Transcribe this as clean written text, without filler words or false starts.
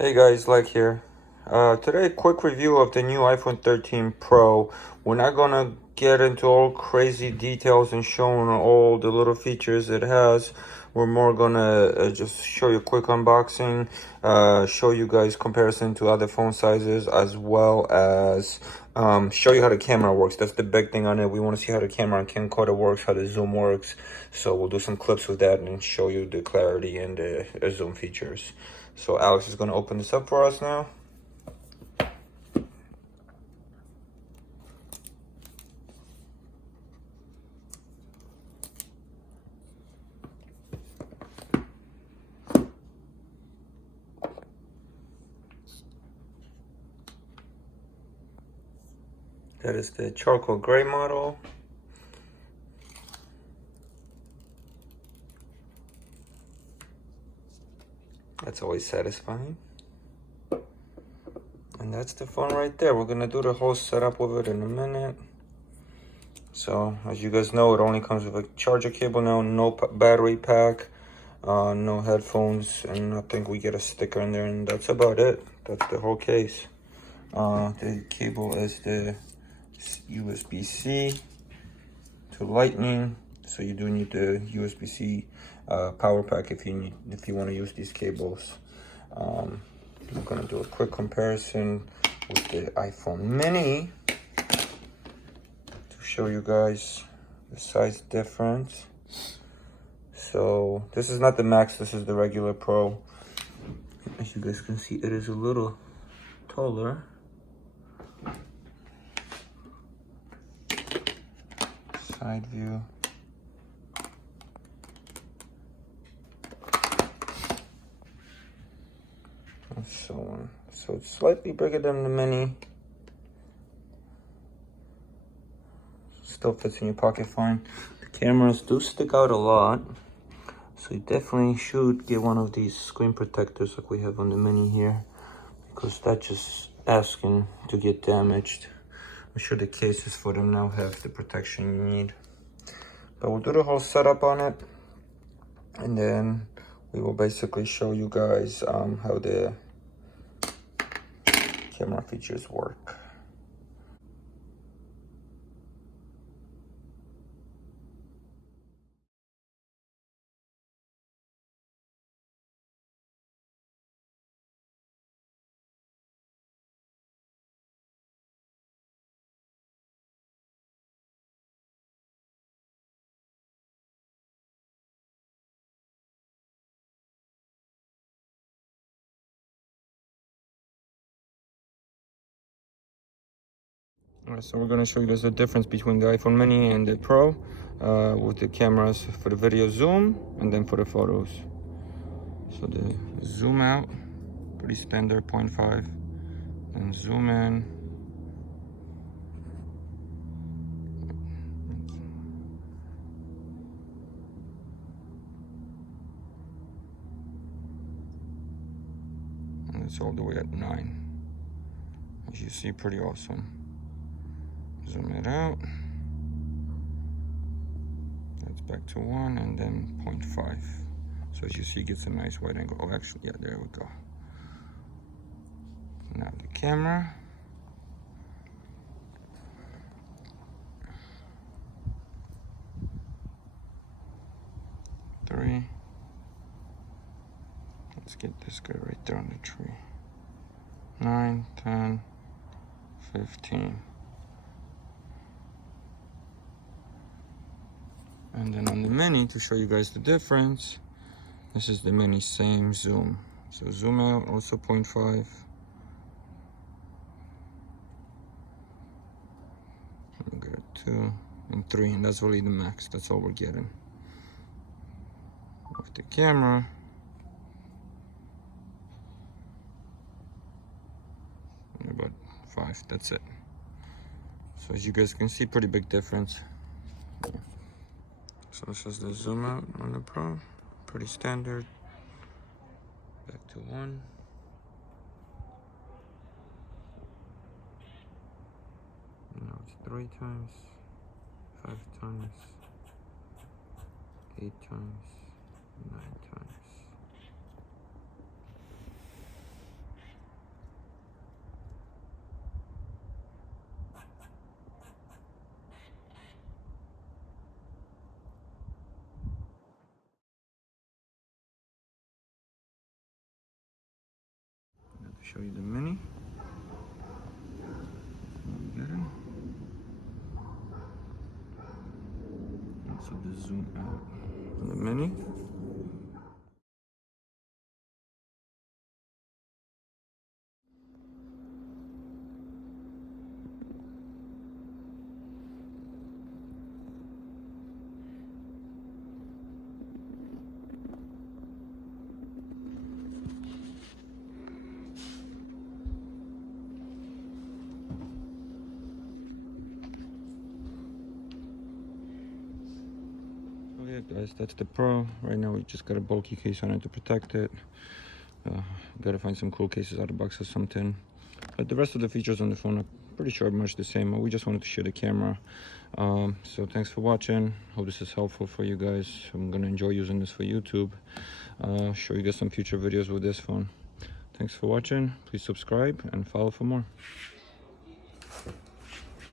Hey guys, Like here. Today, quick review of the new iPhone 13 Pro. We're not gonna get into all crazy details and showing all the little features it has. We're more gonna just show you a quick unboxing, show you guys comparison to other phone sizes, as well as show you how the camera works. That's the big thing on it. We want to see how the camera and camcorder works, how the zoom works. So we'll do some clips with that and show you the clarity and the zoom features. So Alex is going to open this up for us now. That is the charcoal gray model. That's always satisfying. And that's the phone right there. We're going to do the whole setup with it in a minute. So, as you guys know, it only comes with a charger cable now, no battery pack, no headphones, and I think we get a sticker in there, and that's about it. That's the whole case. The cable is the USB-C to Lightning, so you do need the USB-C power pack if you want to use these cables. I'm gonna do a quick comparison with the iPhone Mini to show you guys the size difference. So this is not the Max, this is the regular Pro. As you guys can see, it is a little taller. Side view. And so on. So it's slightly bigger than the Mini. Still fits in your pocket fine. The cameras do stick out a lot, so you definitely should get one of these screen protectors like we have on the Mini here, because that's just asking to get damaged. I'm sure the cases for them now have the protection you need. But we'll do the whole setup on it, and then we will basically show you guys how the camera features work. Alright, so we're going to show you guys the difference between the iPhone Mini and the Pro with the cameras for the video zoom and then for the photos. So the zoom out, pretty standard 0.5, and zoom in. And it's all the way at 9. As you see, pretty awesome. Zoom it out. That's back to 1 and then 0.5. So as you see, it gets a nice wide angle. Oh, actually, yeah, there we go. Now the camera. Three. Let's get this guy right there on the tree. 9, 10, 15. And then on the Mini, to show you guys the difference, this is the Mini, same zoom. So zoom out, also 0.5. We got 2 and 3, and that's really the max. That's all we're getting. With the camera, about 5, that's it. So as you guys can see, pretty big difference. So this is the zoom out on the Pro, pretty standard. Back to 1. Now it's 3 times, 5 times, 8 times, 9 times. show you the mini. Get it? So the zoom out on the mini. So yeah guys, that's the Pro. Right now we just got a bulky case on it to protect it. Gotta find some cool cases out of the box or something. But the rest of the features on the phone are pretty sure much the same. We just wanted to share the camera. So thanks for watching. Hope this is helpful for you guys. I'm gonna enjoy using this for YouTube. Show you guys some future videos with this phone. Thanks for watching. Please subscribe and follow for more.